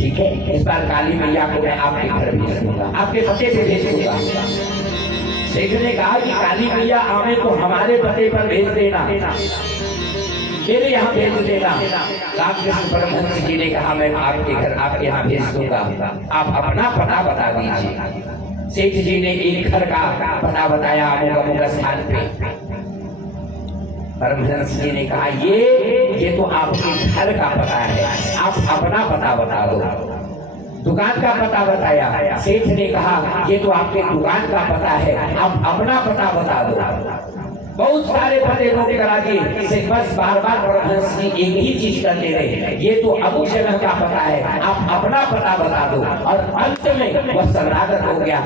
ठीक है, इस बार काली मैया को मैं आपके घर भेज दूंगा, आपके पते पे भेज दूंगा। सेठ ने कहा कि काली मैया आवे तो हमारे पते पर भेज देना, मेरे यहाँ भेज देना। रामकृष्ण परमहंस जी ने कहा मैं आपके घर आपके यहाँ भेज दूंगा, आप अपना पता बता दीजिए। सेठ जी ने एक घर का पता बताया अमुक स्थान पे। परमहंस जी ने कहा ये तो आपके घर का पता है, आप अपना पता बता दो। दुकान का पता बताया, सेठ ने कहा ये तो आपके दुकान का पता है, आप अपना पता बता दो। बहुत सारे पते नोट करा दिए, बस बार बार परमहंस जी एक ही चीज करते रहे, ये तो अमुक जगह का पता है, आप अपना पता बता दो। और अंत में वह शरणागत हो गया।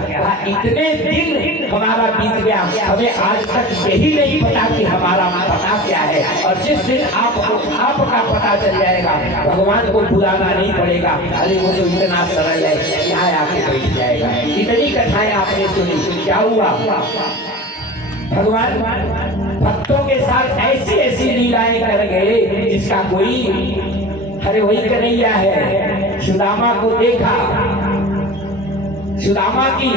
इतने दिन हमारा बीत गया, हमें आज तक यही नहीं पता कि हमारा पता क्या है। और जिस दिन आपका पता चल जाएगा, भगवान को बुलाना नहीं पड़ेगा, अरे वो तो इतना सरल है, यहाँ आके बैठ जाएगा। इतनी कथाएं आपने सुनी, क्या हुआ? भगवान भक्तों के साथ ऐसी ऐसी लीलाएं कर गए जिसका कोई, अरे वही कन्हैया है। सुदामा को देखा, सुदामा की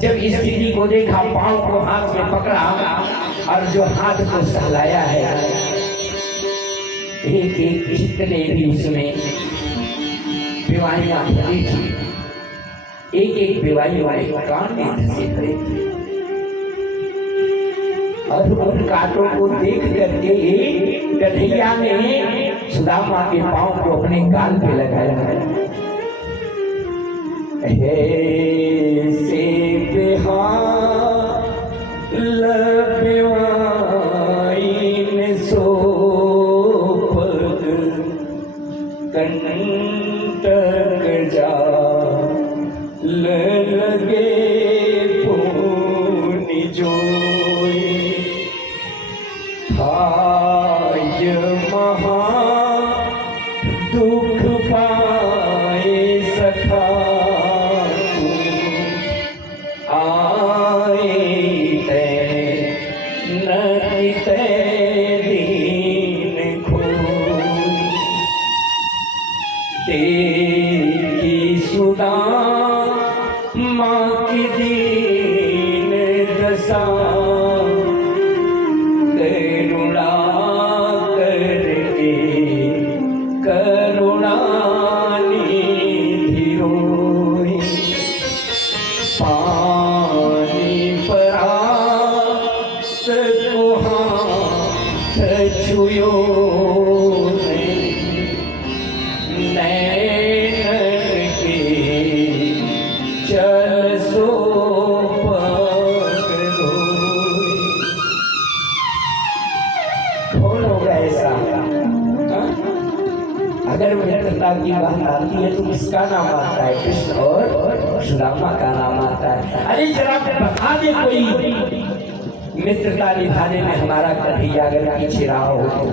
जब स्थिति को देखा, पांव को हाथ में पकड़ा और जो हाथ को सहलाया है, एक एक जितने भी उसमें बीमारियां भरी थी, एक एक बीमारी वाले कान में धंसे खड़े थे। और उन कांटों को देख करके कन्हैया ने सुदामा के पांव को अपने गाल पे लगाया। हे से लबवाइन सोपद कंटक जा लगे पुनि जो महा दुख पाए सखा आए ते नते दीन खोई तेरी सुदा माँ की दीन दशा छुयो नैन के चल सो पकड़ो। कौन होगा ऐसा? अगर मित्रता की बात आती है तो किसका नाम आता है? कृष्ण और सुदामा का नाम आता है। अरे जरा बता दे कोई मित्रता निभाने में हमारा कन्हैया अगर पीछे रहा हो तो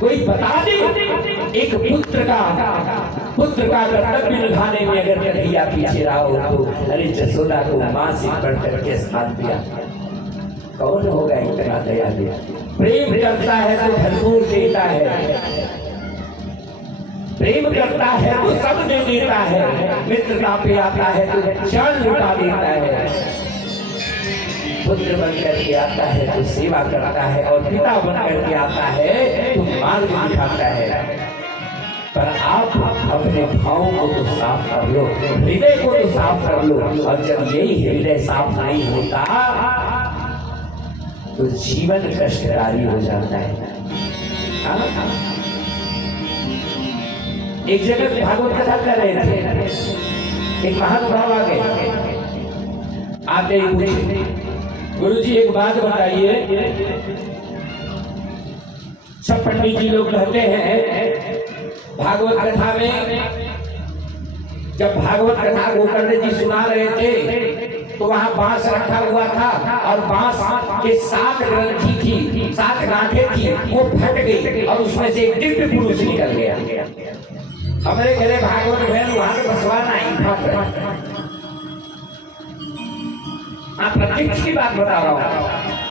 कोई बता दे। एक पुत्र का कर्तव्य निभाने में अगर कन्हैया पीछे रहा हो तो अरे जसोदा को मां से बढ़ करके स्थान दिया। कौन होगा इतना दयालु? प्रेम करता है तो भरपूर देता है, प्रेम करता है तो सब दे देता है, मित्रता पे आता है तो क्षण लुटा देता है। पुत्र बनकर के आता है तो सेवा करता है, और पिता बनकर के आता है तो मार्ग दिखाता है। पर आप अपने भावों को तो साफ कर लो, हृदय को तो साफ कर लो। और जब यही हृदय साफ नहीं होता तो जीवन कष्टकारी हो जाता है। एक जगह भागवत कथा कर रहे थे, एक महानुभाव आ गए, आते ही पूछे गुरुजी एक बात बताइए, सब पंडित जी लोग कहते हैं भागवत कथा में, जब भागवत कथा गोकर्ण जी सुना रहे थे तो वहां बांस रखा हुआ था और बांस के 7 ग्रंथि थी, 7 गांठें थी, वो फट गई और उसमें से एक दिव्य पुरुष निकल गया। हमारे घरे भागवत बहन वहां तो बसवा नहीं फट। आप प्रत्यक्ष की बात बता रहा हूँ।